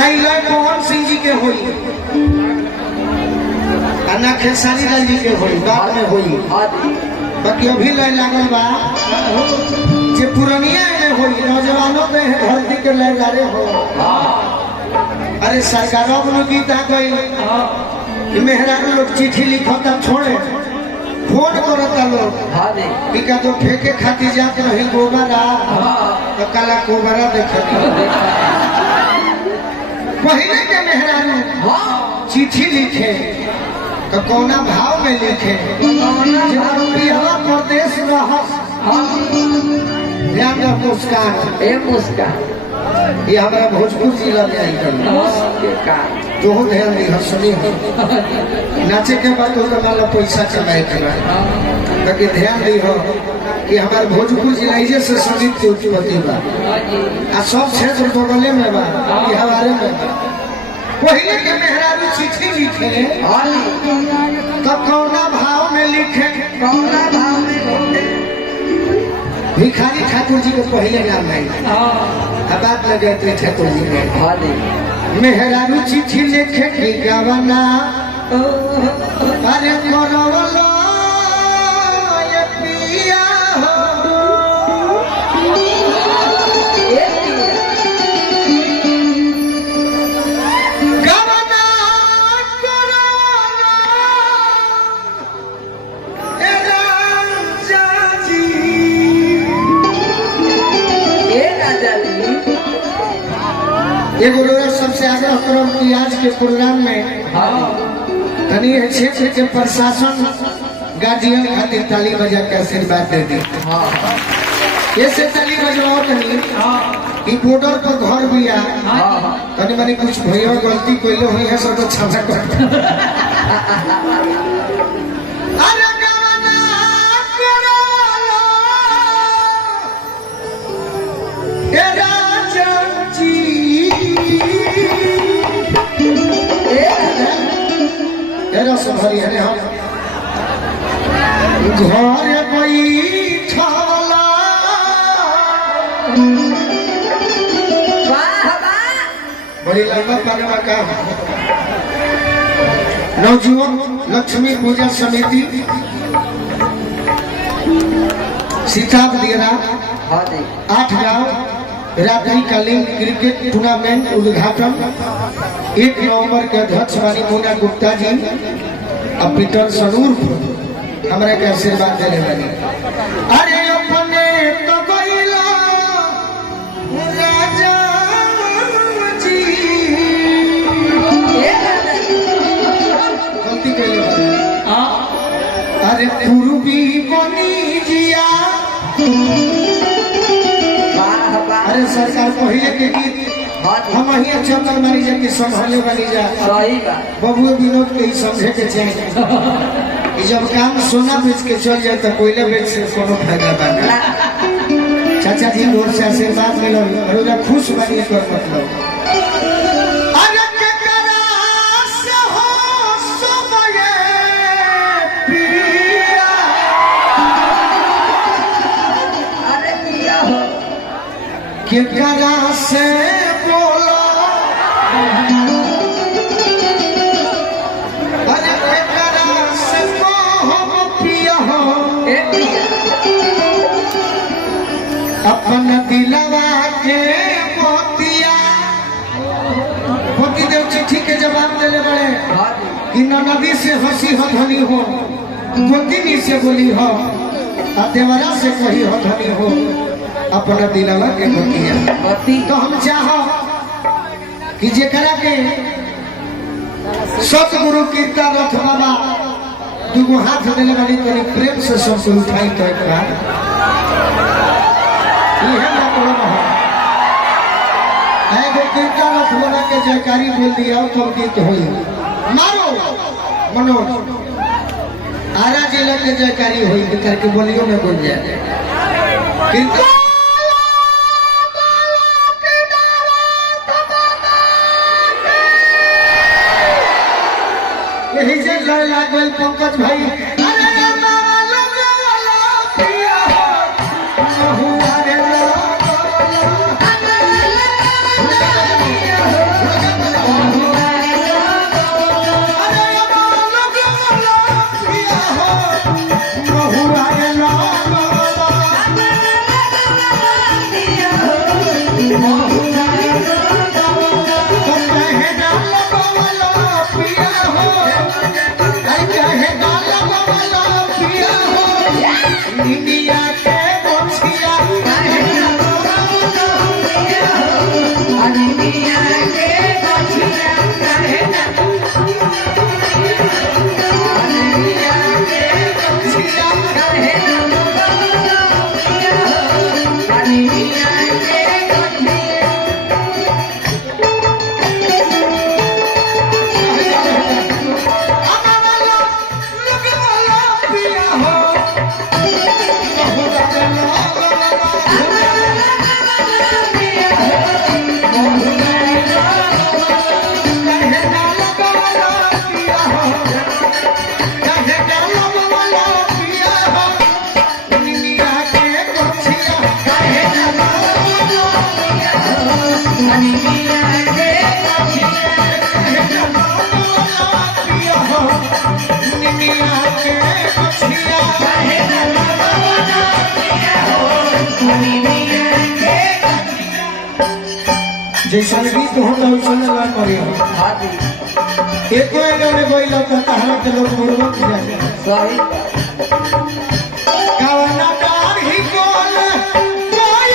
नहीं लय मोहन सिंह जी के होई ना खेसारी लाल जी के होई बाद में होई बाकी अभी लय लागल बा जे पुरानिया में होई नौजवानों पे धरती के लय गारे हो। अरे सरकारों को गीता कोई कि मेहरारू लोग चिट्ठी लिखता छोड़े फोन करता लोग कि का तो फेंके खाती जाते रही गोबरा तो काला कोबरा देखे पहले के मेहरारू चिट्ठी लिखे तो कौना भाव में लिखे प्रदेश ध्यान रख मुस्कान ये हमारा भोजपुर जिला में आई तो ध्यान दी हंसनी हो नाचे के बाद तो माला पैसा कमाए के बाद ताकि ध्यान दी हो कि हमारे भोजपुर जिला से संगीत की उत्पत्ति बा आ सब क्षेत्र बगले में बा कि हमारे में पहले के मेहरारू चिट्ठी लिखे तो कौना भाव में लिखे कौना भाव में भिखारी ठाकुर जी को पहले नाम नहीं बात में गए थे ठाकुर जी में मेहरारू चिट्ठी लिखे की गवना अरे करवलो ये पिया गवना करवलो ए राजा जी एगो सबसे आग्रह करम कि आज के प्रोग्राम में धनी क्षेत्र के प्रशासन गार्जियन खातिर ताली बजा के आशीर्वाद दे दी। ऐसे ताली बजवाओ तनी कि बॉर्डर पर घर भी आ तनी मनी कुछ भैया गलती कोइलो हुई है सब तो क्षमा कर भरी है हम घर बैठला बड़ी लंबा पगला का नवजुवक लक्ष्मी पूजा समिति सीताब दियरा 8 गांव रात्रिकालीन क्रिकेट टूर्नामेंट उद्घाटन 1 नवंबर के अध्यक्ष वानी मोना गुप्ता जी अब पीटर सरूर हमारे के आशीर्वाद देने वाली। अरे अपने तो गइला राजा जी गलती कइले अरे पूर्वी बनी जिया अरे सरकार पहले के गीत हम ही चंदन मारी जा के संभाले वाली जा बबुए विनोद के ही समझे के चाहिए जब काम सोना बेच के चल जाए तो कोयला बेच से कोनो फायदा बना। चाचा जी ओर से आशीर्वाद मिलो रोजा खुश बनिए कर मतलब के करा से बोला अरे के करा से हम पिया हो अपन दिलवा के मोतिया मोती देव चिट्ठी के जवाब देले बड़े कि नदी से हंसी हो धनी हो गोतिनी से बोली हो देवरा से कही हो धनी हो अपना दिलवा के मोतिया तो हम चाहो कि जेकरा के सतगुरु कीर्तन रथ बाबा दुगो हाथ देले बड़ी तनी प्रेम से सबसे उठाई तो एक बार ये है एगो कीर्तन रथ बना के जयकारी बोल दिया तो गीत होई मारो मनोज आरा जिला के जयकारी होई करके बोलियो में बोल जाए कीर्तन यही से लय लागल पंकज भाई जैसा गीत होता वैसा ना करियो एक ने कोई लोग तहरा के लोग मुर्गा जाए सही कावना डार ही बोल कोई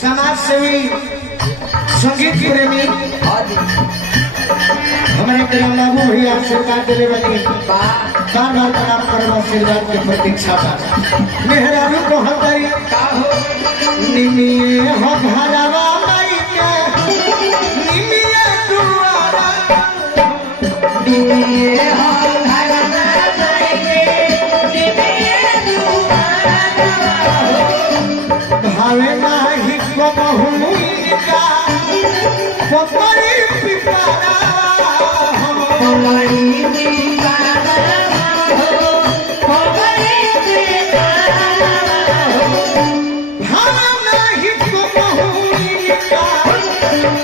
समाज सेवी संगीत प्रेमी हमारे ग्राम बाबू भैया आशीर्वाद दिले बनी बार बार प्रणाम करवा आशीर्वाद के प्रतीक्षा मेहरारू को हमारी निमिये हो घरवा माई के निमिये दुआरा निमिये हो भावे नाही को बहुनिका पपरी पिपारा पपरी पिपारा पपरी पिपारा भावे नाही को बहुनिका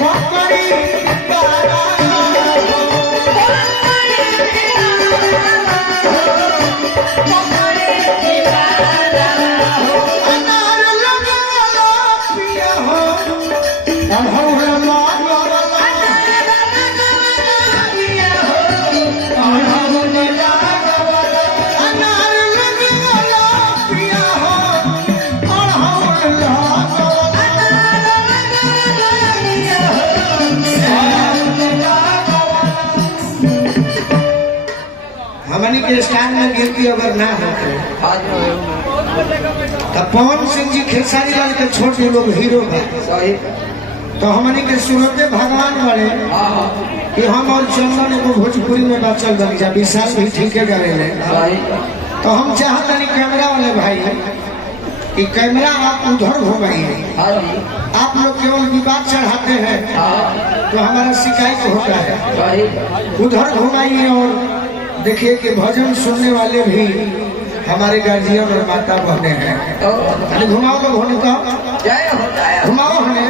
पपरी पिपारा हमनी के स्टार में गिनती अगर ना होते तो पवन सिंह जी खेसारी लाल के छोड़ के लोग हीरो है तो हमनी के सूरते भगवान बड़े कि हम और चंदन एगो भोजपुरी में बचल बन जा विशाल भी ठीक है करे तो हम चाहते नहीं कैमरा वाले भाई कि कैमरा आप उधर घुमाइए आप लोग केवल विवाद चढ़ाते हैं तो हमारा शिकायत होता है उधर घुमाइए और देखिए कि भजन सुनने वाले भी हमारे गार्जियन और माता बहने हैं घुमाओ लोग होने का घुमाओ होने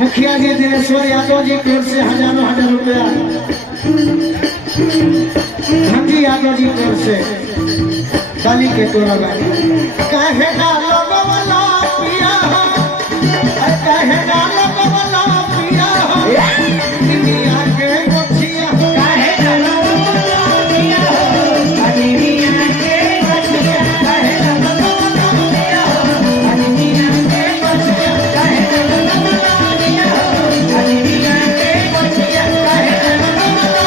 मुखिया जी दिनेश्वर यादव जी की ओर से हजारों हजार रुपया धनजी यादव जी की ओर से डाली के तोड़ा गाड़ी कहे ना लोगों वाला पिया हो कहे ना लोगों वाला पिया हो दुनिया के गोचिया कहे ना लोगों वाला पिया हो दुनिया के गोचिया कहे ना लोगों वाला पिया हो दुनिया के गोचिया कहे ना लोगों वाला पिया हो दुनिया के गोचिया कहे ना लोगों वाला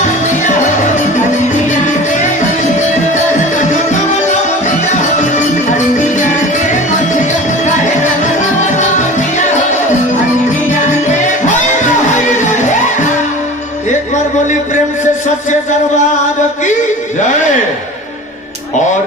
बोली प्रेम से सच्चे दरबार की जय। और